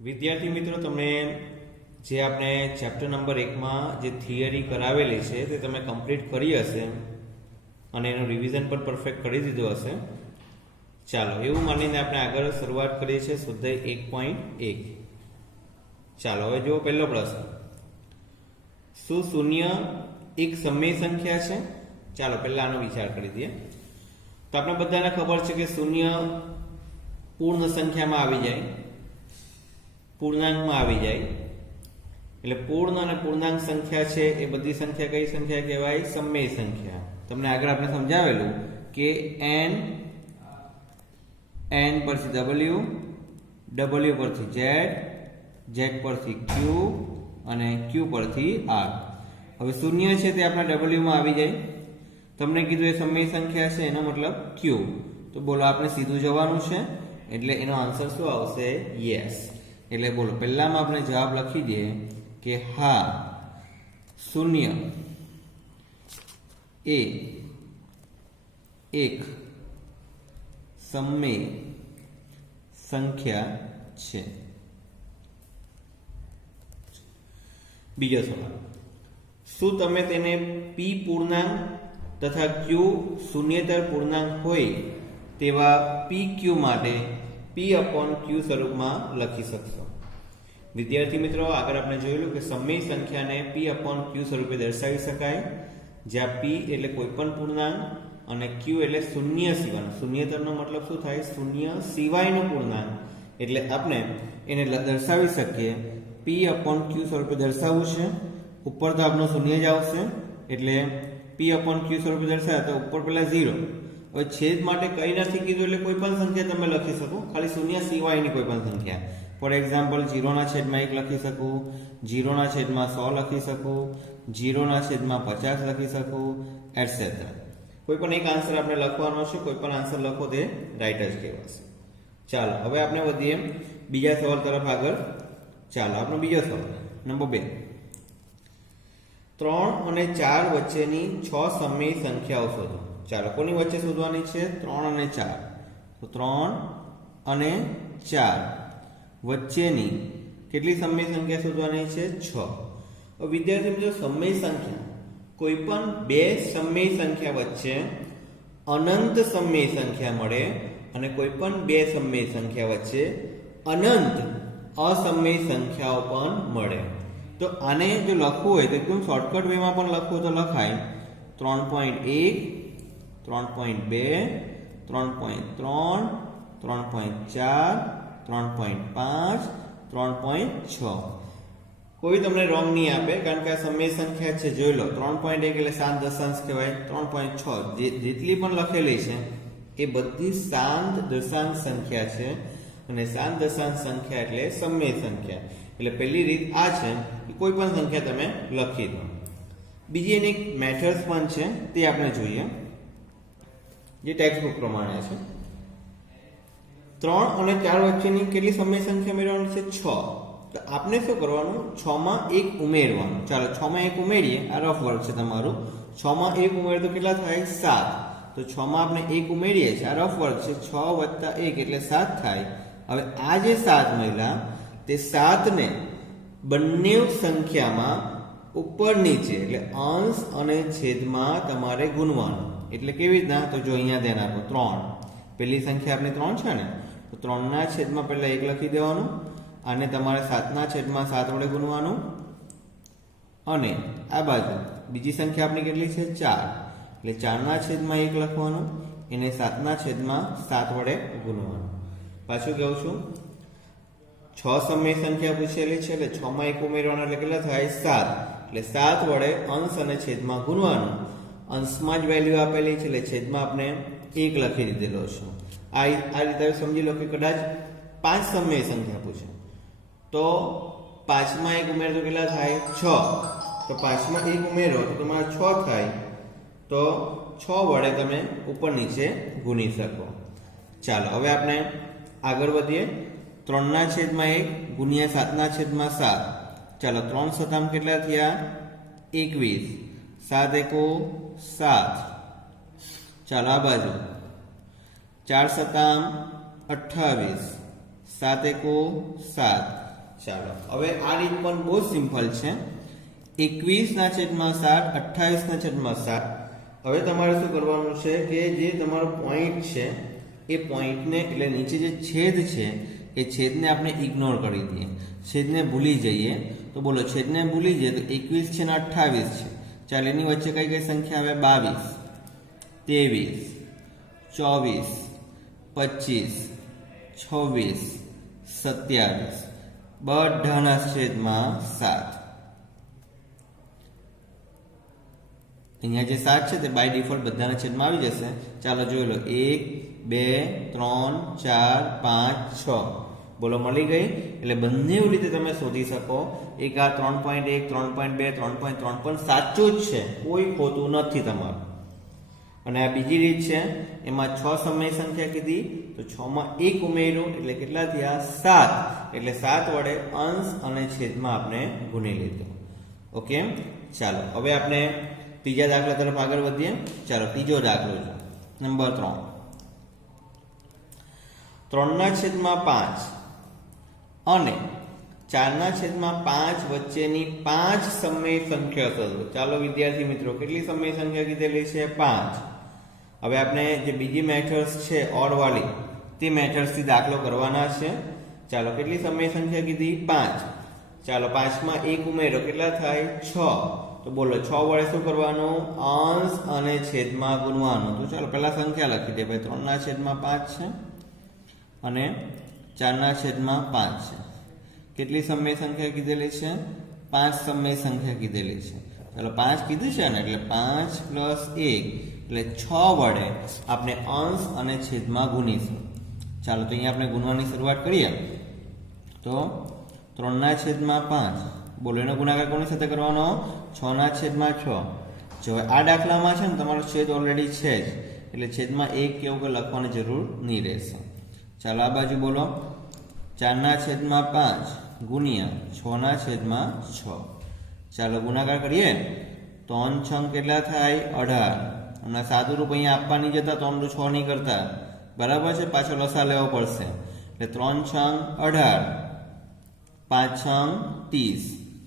વિદ્યાર્થી મિત્રો, તમને જે આપણે ચેપ્ટર નંબર 1 માં જે થિયરી કરાવેલી છે તે તમે કમ્પ્લીટ કરી હશે અને એનું રિવિઝન પણ પરફેક્ટ કરી દીધું હશે. ચાલો, એવું માનીને આપણે આગળ શરૂઆત કરીએ છીએ સ્વાધ્યાય 1.1. ચાલો, હવે જુઓ પહેલો પ્રશ્ન. શું શૂન્ય એક સમય સંખ્યા છે? ચાલો પહેલા આનો વિચાર કરી દઈએ. તો આપણે બધાને ખબર છે કે શૂન્ય પૂર્ણ સંખ્યામાં આવી જાય, પૂર્ણાંકમાં આવી જાય. એટલે પૂર્ણ અને પૂર્ણાંક સંખ્યા છે એ બધી સંખ્યા કઈ સંખ્યા કહેવાય? સમય સંખ્યા. તમને આગળ આપણે સમજાવેલું કે n પરથી w પરથી z પરથી q અને q પરથી r. હવે શૂન્ય છે તે આપણા w માં આવી જાય. તમને કીધું એ સમય સંખ્યા છે, એનો મતલબ q. તો બોલો, આપણે સીધું જવાનું છે એટલે એનો આન્સર શું આવશે? યસ. એટલે બોલો, પહેલામાં આપણે જવાબ લખી દઈએ કે હા, શૂન્ય એ એક સમય સંખ્યા છે. બીજો સવાલ. શું તમે તેને p પૂર્ણાંક તથા q શૂન્યેતર પૂર્ણાંક હોય તેવા pq માટે p/q સ્વરૂપમાં લખી શકશો? વિદ્યાર્થી મિત્રો, આગળ આપણે જોયેલું કે સમય સંખ્યાને p/q સ્વરૂપે દર્શાવી શકાય, જ્યાં p એટલે કોઈ પણ પૂર્ણાંક અને q એટલે શૂન્ય સિવાયનો. શૂન્યતરનો મતલબ શું થાય? શૂન્ય સિવાયનું પૂર્ણાંક. એટલે આપણે એને દર્શાવી શકીએ p/q સ્વરૂપે દર્શાવવું છે. ઉપર તો આપણું શૂન્ય જ આવશે, એટલે p/q સ્વરૂપે દર્શાવે તો ઉપર પેલા 0. હવે છેદ માટે કઈ નથી કીધું, એટલે કોઈ પણ સંખ્યા તમે લખી શકો, ખાલી શૂન્ય સિવાયની કોઈ પણ સંખ્યા. ફોર એક્ઝામ્પલ 0/1 લખી શકું, 0/100 લખી શકું, 0/50 લખી શકું, એટસેટ્રા. કોઈ પણ એક આન્સર આપણે લખવાનો છે, કોઈ પણ આન્સર લખો તે રાઈટ જ કહેવાશે. ચાલો, હવે આપણે વધીએ બીજા સવાલ તરફ આગળ. ચાલો, આપણો બીજો સવાલ નંબર 2. 3 અને 4 વચ્ચેની 6 સમય સંખ્યાઓ શોધો. ચાલો, કોની વચ્ચે શોધવાની છે? 3 અને 4. તો 3 અને 4 વચ્ચેની કેટલી સમય સંખ્યા શોધવાની છે? 6. વિદ્યાર્થી મિત્રો, સમય સંખ્યા કોઈ પણ બે સમય સંખ્યા વચ્ચે અનંત સમય સંખ્યા મળે અને કોઈ પણ બે સમય સંખ્યા વચ્ચે અનંત અસમય સંખ્યાઓ પણ મળે. તો આને જો લખવું હોય તો એકદમ શોર્ટકટ વેમાં પણ લખવું તો લખાય 3.1, 3.2, 3.3, 3.4, 3.5, 3.6. કોઈ તમને રોંગ નહીં આપે, કારણ કે આ સમય સંખ્યા છે. જોઈ લો, 3.1 એટલે 7 દશાંશ કહેવાય. 3.6 જેટલી પણ લખેલી છે એ બધી 7 દશાંશ સંખ્યા છે, અને 7 દશાંશ સંખ્યા એટલે સમય સંખ્યા. એટલે પહેલી રીત આ છે કે કોઈ પણ સંખ્યા તમે લખી દો. બીજી એની એક મેથડ્સ પણ છે, તે આપણે જોઈએ, જે ટેક્સ્ટબુક પ્રમાણે છે. 3 અને 4 વચ્ચેની કેટલી સમય સંખ્યા મેળવવાની છે? 6. તો આપણે શું કરવાનું? 6 માં 1 ઉમેરવાનું. ચાલો, 6 માં 1 ઉમેરીએ. આ રફ વર્ક છે તમારું. 6 માં 1 ઉમેરીએ તો કેટલા થાય? 7. તો 6 માં આપણે 1 ઉમેરીએ છીએ. આ રફ વર્ક છે. 6 + 1 એટલે 7 થાય. હવે આ જે 7 મળ્યા તે 7 ને બંને સંખ્યામાં ઉપર નીચે એટલે અંશ અને છેદમાં તમારે ગુણવાનું. એટલે કેવી રીતના? તો જો અહીંયા ધ્યાન આપો. 3 પેલી સંખ્યા આપણી 3 છે ને, તો 3 ના છેદમાં પહેલા 1 લખી દેવાનું, અને તમારે 7 ના છેદમાં 7 વડે ગુણવાનું. અને આ બાજુ બીજી સંખ્યા આપણી કેટલી છે? 4. એટલે 4 ના છેદમાં 1 લખવાનું, એને 7 ના છેદમાં 7 વડે ગુણવાનું. પાછું કહું છું, 6 સમય સંખ્યા પૂછેલી છે, એટલે 6 માં 1 ઉમેરવાનું એટલે કેટલા થાય? 7. એટલે 7 વડે અંશ અને છેદમાં ગુણવાનું. અંશમાં જ વેલ્યુ આપેલી છે એટલે છેદમાં આપણે 1 લખી દીધેલો છે. આ રીતે સમજી લો કે કદાચ 5 સમય સંખ્યા પૂછે તો 5 માં 1 ઉમેરો તો કેટલા થાય? 6. તો 5 માં 1 ઉમેરો તો તમારે 6 થાય. તો 6 વડે તમે ઉપર નીચે ગુણી શકો. ચાલો, હવે આપણે આગળ વધીએ. 3 ના છેદમાં 1 ગુણ્યા 7 ના છેદમાં 7. ચાલો, 3 સતામ કેટલા થયા? 21. 7 × 7. ચાલો, આ બાજુ 4 સતામ 28. 7 × 7 ચાલો હવે આ રીત પણ બહુ સિમ્પલ છે. 21/7 28/7. હવે તમારે શું કરવાનું છે કે જે તમારો પોઈન્ટ છે એ પોઈન્ટને એટલે નીચે જે છેદ છે એ છેદને આપણે ઇગ્નોર કરી દઈએ, છેદને ભૂલી જઈએ. તો બોલો છેદને ભૂલી જઈએ તો 21 છે ને 28 છે. ચાલો એની વચ્ચે કઈ કઈ સંખ્યા આવે? 22, 23, 24, 25, 27 બધાના છેદમાં 7. અહીંયા જે 7 છે તે બાય ડિફોલ્ટ બધાના છેદમાં આવી જશે. ચાલો જોઈ લો 1, 2, 3, 4, 5, 6. બોલો મળી ગઈ. એટલે બંને રીતે તમે શોધી શકો. એક આ 3.1, 3.2, 3.3 પણ સાચું જ છે, કોઈ ખોટું નથી તમારું. અને આ બીજી રીત છે, એમાં 6 સમય સંખ્યા કીધી તો 6 માં 1 ઉમેર્યું એટલે કેટલા થયા? 7. એટલે 7 વડે અંશ અને છેદમાં આપણે ગુણી લીધું. ઓકે, ચાલો હવે આપણે ત્રીજા દાખલા તરફ આગળ વધીએ. ચાલો ત્રીજો દાખલો છે નંબર 3. 3/5 અને 4/5 વચ્ચેની 5 સમય સંખ્યા શોધો. ચાલો વિદ્યાર્થી મિત્રો, કેટલી સમય સંખ્યા કીધેલી છે? 5. હવે આપણે જે બીજી મેથડ્સ છે ઓડ વાળી, તે મેથડ્સથી દાખલો કરવાના છે. ચાલો કેટલી સમય સંખ્યા કીધી? 5. ચાલો 5 માં 1 ઉમેરો, કેટલા થાય? 6. તો બોલો 6 વડે શું કરવાનું? અંશ અને છેદમાં ગુણવાનું. તો ચાલો પહેલા સંખ્યા લખી દે ભાઈ. 3/5 છે અને 4/5 છે. કેટલી સમય સંખ્યા કીધેલી છે? 5 સમય સંખ્યા કીધેલી છે. ચાલો 5 કીધું છે ને, એટલે 5 + 1 એટલે 6 વડે આપણે અંશ અને છેદમાં ગુણીશું. ચાલો તો અહીંયા આપણે ગુણવાની શરૂઆત કરીએ. તો 3/5, બોલો એનો ગુણાકાર કોની સાથે કરવાનો? 6/6. જો આ દાખલામાં છે ને તમારો છેદ ઓલરેડી છે જ, એટલે છેદમાં 1 કે એવું કંઈ લખવાની જરૂર નહીં રહેશે. ચાલો આ બાજુ બોલો 4/5 ગુણ્યા 6/6. ચાલો ગુણાકાર કરીએ તો 3 6 કેટલા થાય? 18. અને સાદું રૂપ અહીંયા આપવા નહીં જતા, 3 6 નહીં કરતા, બરાબર છે? પાછો લસા લેવો પડશે. એટલે 3 6 18, 5 6 30.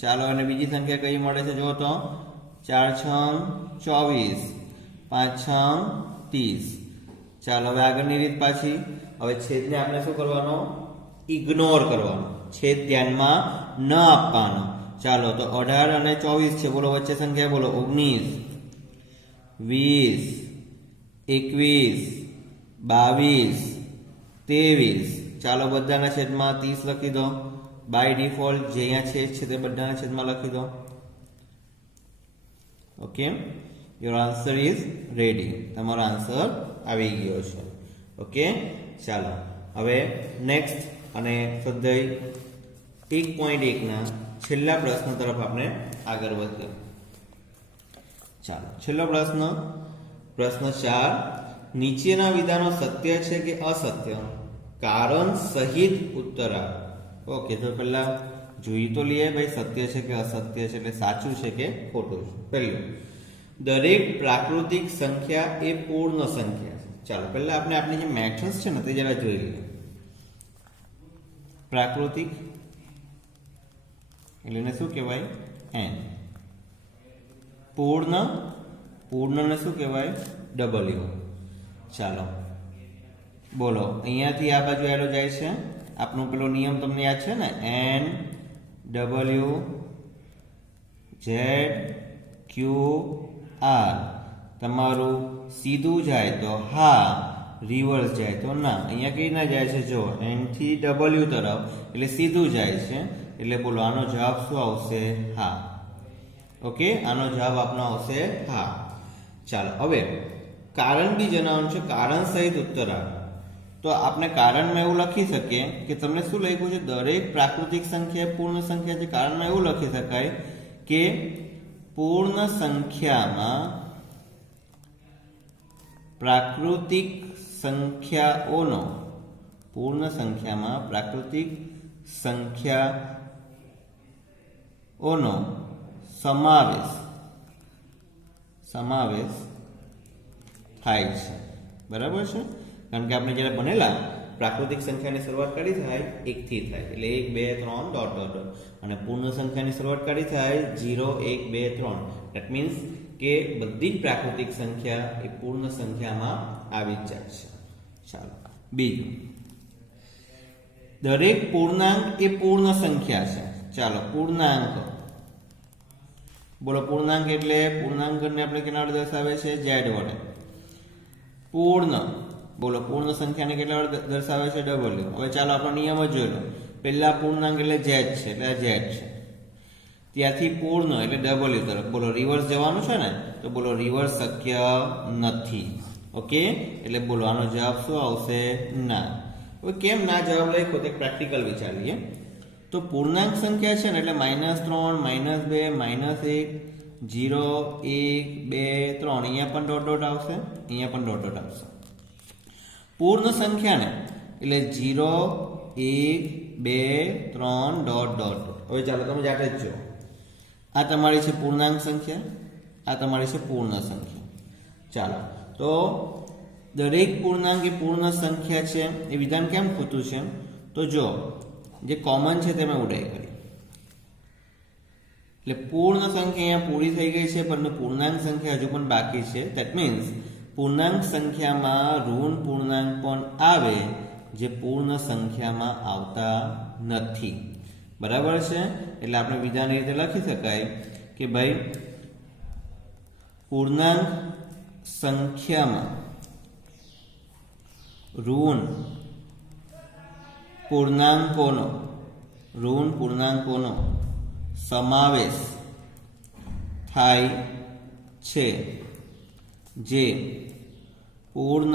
ચાલો અને બીજી સંખ્યા કઈ મળે છે? જો તો 4 6 24, 5 6 30. ચાલો હવે આગળની રીત પાછી. હવે છેદને આપણે શું કરવાનો? ઇગ્નોર કરવાનો, છેદ ધ્યાનમાં ન આપવાનો. ચાલો તો 18 અને 24 છે. બોલો વચ્ચે સંખ્યા બોલો 19, 20, 21, 22, 23. ચાલો બધાના છેદમાં 30 લખી દો. બાય ડિફોલ્ટ જે અહીંયા છેદ છે તે બધાના છેદમાં લખી દો. Okay, your answer is ready. તમારો આન્સર આવી ગયો છે. ઓકે, ચાલો હવે નેક્સ્ટ અને સ્વાધ્યાય 1.1 ના છેલ્લા પ્રશ્ન તરફ આપણે આગળ વધીએ. ચાલો છેલ્લો પ્રશ્ન, પ્રશ્ન 4. નીચેના વિધાનો સત્ય છે કે અસત્ય? કારણ સહિત ઉત્તર આપો. ઓકે, તો પહેલા જોઈ તો લઈએ ભાઈ સત્ય છે કે અસત્ય છે, એટલે સાચું છે કે ખોટું છે. પહેલું, દરેક પ્રાકૃતિક સંખ્યા એ પૂર્ણ સંખ્યા છે. ચાલો પહેલા આપણે આપણી જે મેથડ્સ છે ને તે જરા જોઈ લઈએ. પ્રાકૃતિક એટલે એને શું કહેવાય? n. પૂર્ણ, પૂર્ણને શું કહેવાય? w. ચાલો બોલો અહીંયાથી આ બાજુ એરો જાય છે. આપણો પેલો નિયમ તમને યાદ છે ને? n w z q r. તમારું સીધું જાય તો હા, રિવર્સ જાય તો ના. અહીંયા કઈ ના જાય છે? જો n થી w તરફ, એટલે સીધું જાય છે. એટલે બોલો આનો જવાબ શું આવશે? હા. ઓકે, આનો જવાબ આપનો આવશે હા. ચાલો હવે કારણ બી જણાવવાનું છે, કારણ સહિત ઉત્તર આપો. તો આપણે કારણમાં એવું લખી શકીએ કે તમને શું લખ્યું છે? દરેક પ્રાકૃતિક સંખ્યા પૂર્ણ સંખ્યા છે. કારણમાં એવું લખી શકાય કે પૂર્ણ સંખ્યામાં પ્રાકૃતિક સંખ્યાઓનો, પૂર્ણ સંખ્યામાં પ્રાકૃતિક સંખ્યાઓનો સમાવેશ થાય છે. બરાબર છે? કારણ કે આપણે જ્યારે બનેલા પ્રાકૃતિક સંખ્યાની શરૂઆત કરી થાય 1 થી થાય, એટલે 1 2 3 ડોટ ડોટ ડોટ, અને પૂર્ણ સંખ્યાની શરૂઆત કરી થાય 0 1 2 3. ધેટ મીન્સ કે બધી જ પ્રાકૃતિક સંખ્યા એ પૂર્ણ સંખ્યામાં આવી જ જાય છે. ચાલો બીજું, દરેક પૂર્ણાંક એ પૂર્ણ સંખ્યા છે. ચાલો પૂર્ણાંક બોલો. પૂર્ણાંક એટલે પૂર્ણાંકને આપણે કેના વડે દર્શાવે છે? z વડે. પૂર્ણ બોલો. પૂર્ણ સંખ્યાને કેટલા વડે દર્શાવે છે? w. હવે ચાલો આપણો નિયમ જ જોઈ લો. પહેલા પૂર્ણાંક એટલે z છે, એટલે આ z છે. ત્યાંથી પૂર્ણ એટલે w તરફ. બોલો રિવર્સ જવાનું છે ને, તો બોલો રિવર્સ શક્ય નથી. ઓકે, એટલે બોલો આનો જવાબ શું આવશે? ના. હવે કેમ ના જવાબ લખ્યો તે પ્રેક્ટિકલ વિચારીએ. તો પૂર્ણાંક સંખ્યા છે ને એટલે -3 -2 -1 0 1 2 3, અહીંયા પણ ડોટ ડોટ આવશે, અહીંયા પણ ડોટ ડોટ આવશે. પૂર્ણ સંખ્યાને એટલે 0 1 2 3 ડોટ ડોટ. હવે ચાલો તમે જાતે જ જો. આ તમારી છે પૂર્ણાંક સંખ્યા, આ તમારી છે પૂર્ણ સંખ્યા. ચાલો તો દરેક પૂર્ણાંક એ પૂર્ણ સંખ્યા છે એ વિધાન કેમ ખોટું છે? તો જો જે કોમન છે તે મેં ઉડાઈ કરી, એટલે પૂર્ણ સંખ્યા અહીંયા પૂરી થઈ ગઈ છે, પરંતુ પૂર્ણાંક સંખ્યા હજુ પણ બાકી છે. ધેટ મીન્સ પૂર્ણાંક સંખ્યામાં ઋણ પૂર્ણાંક પણ આવે જે પૂર્ણ સંખ્યામાં આવતા નથી. બરાબર છે? એટલે આપણે વિધાન એ રીતે લખી શકાય કે ભાઈ પૂર્ણાંક સંખ્યામાં ઋણ પૂર્ણાંકોનો સમાવેશ થાય છે જે પૂર્ણ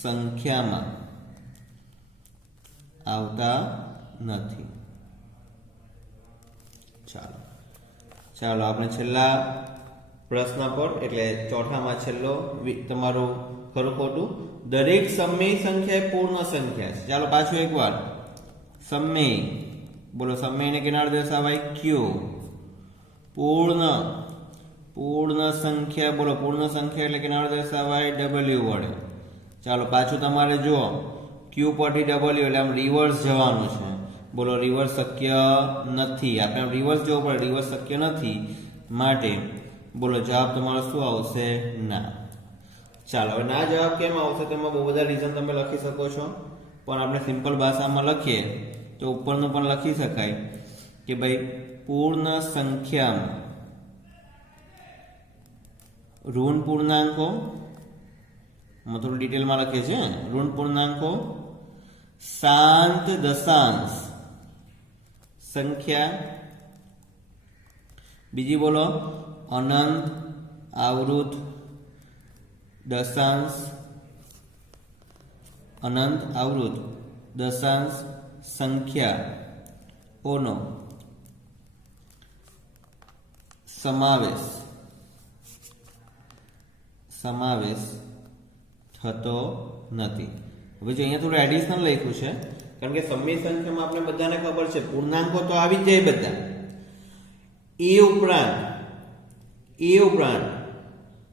સંખ્યામાં આવતા નથી. ચાલો આપણે છેલ્લા પ્રશ્ન પર એટલે ચોથામાં છેલ્લો તમારું ખરું ખોટું. દરેક સમય સંખ્યા એ પૂર્ણ સંખ્યા છે. ચાલો પાછું એકવાર. સમય બોલો. સમયને કેના વડે દર્શાવાય? q. પૂર્ણ સંખ્યા બોલો. પૂર્ણ સંખ્યા એટલે કેના વડે દર્શાવાય? w વડે. ચાલો પાછું તમારે જુઓ. q પરથી w એટલે આમ રિવર્સ જવાનું છે. બોલો રિવર્સ શક્ય નથી. આપણે આમ રિવર્સ જવું પડે, રિવર્સ શક્ય નથી. માટે બોલો જવાબ તમારો શું આવશે? ના. ચાલો હવે ના જવાબ કેમ આવશે તેમાં બહુ બધા રીઝન તમે લખી શકો છો, પણ આપણે સિમ્પલ ભાષામાં લખીએ તો ઉપરનું પણ લખી શકાય કે ભાઈ પૂર્ણ સંખ્યામાં ઋણ પૂર્ણાંકો, થોડું ડિટેલમાં લખીએ છીએ, ઋણ પૂર્ણાંકો શાંત દશાંશ સંખ્યા, બીજી બોલો અનંત આવૃત દશાંશ, અનંત આવૃત દશાંશ સંખ્યાઓનો સમાવેશ થતો નથી. હવે જો અહીંયા થોડું એડિશનલ લખ્યું છે, કારણ કે સમય સંખ્યામાં આપણે બધાને ખબર છે પૂર્ણાંકો તો આવી જ જાય બધા. એ ઉપરાંત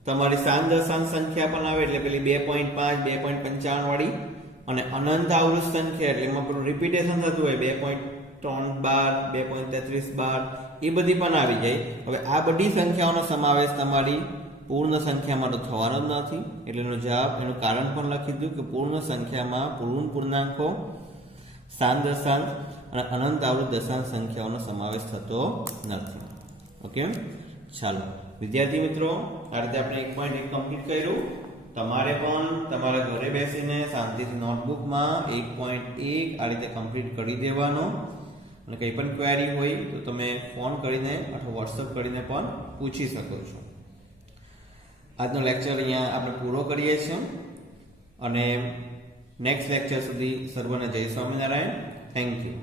તમારી શાંત દશાંશ સંખ્યા પણ આવે, એટલે પેલી 2.5 2.55 વાળી, અને અનંત આવૃત સંખ્યા એટલે એમાં પેલું રિપીટેશન થતું હોય 2.3 બાર 2.33 બાર, એ બધી પણ આવી જાય. હવે આ બધી સંખ્યાઓનો સમાવેશ તમારી પૂર્ણ સંખ્યામાં તો થવાનો જ નથી, એટલે એનો જવાબ, એનું કારણ પણ લખી દીધું કે પૂર્ણ સંખ્યામાં પૂર્ણાંકો શાંત દશાંશ અને અનંત આવૃત દશાંશ સંખ્યાઓનો સમાવેશ થતો નથી. ઓકે, ચાલો વિદ્યાર્થી મિત્રો, આ રીતે આપણે 1.1 કમ્પ્લીટ કર્યું. તમારે પણ તમારા ઘરે બેસીને શાંતિથી નોટબુકમાં 1.1 આ રીતે કમ્પ્લીટ કરી દેવાનો, અને કંઈ પણ ક્વેરી હોય તો તમે ફોન કરીને અથવા વોટ્સઅપ કરીને પણ પૂછી શકો છો. આજનો લેક્ચર અહીંયા આપણે પૂરો કરીએ છીએ, અને નેક્સ્ટ લેક્ચર સુધી સર્વને જય સ્વામિનારાયણ. Thank you.